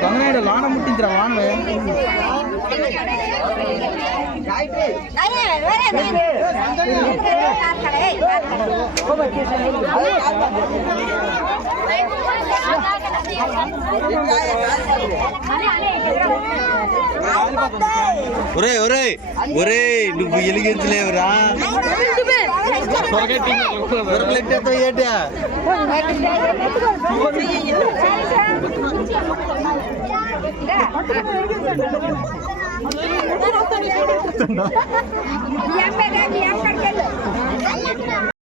దొంగనాయుడు లోన ముట్టించరా వాన ఒరే ఒరే ఒరే నువ్వు ఎలిగించలేవురా దొరకలెట్టేతో ఏటా Ya me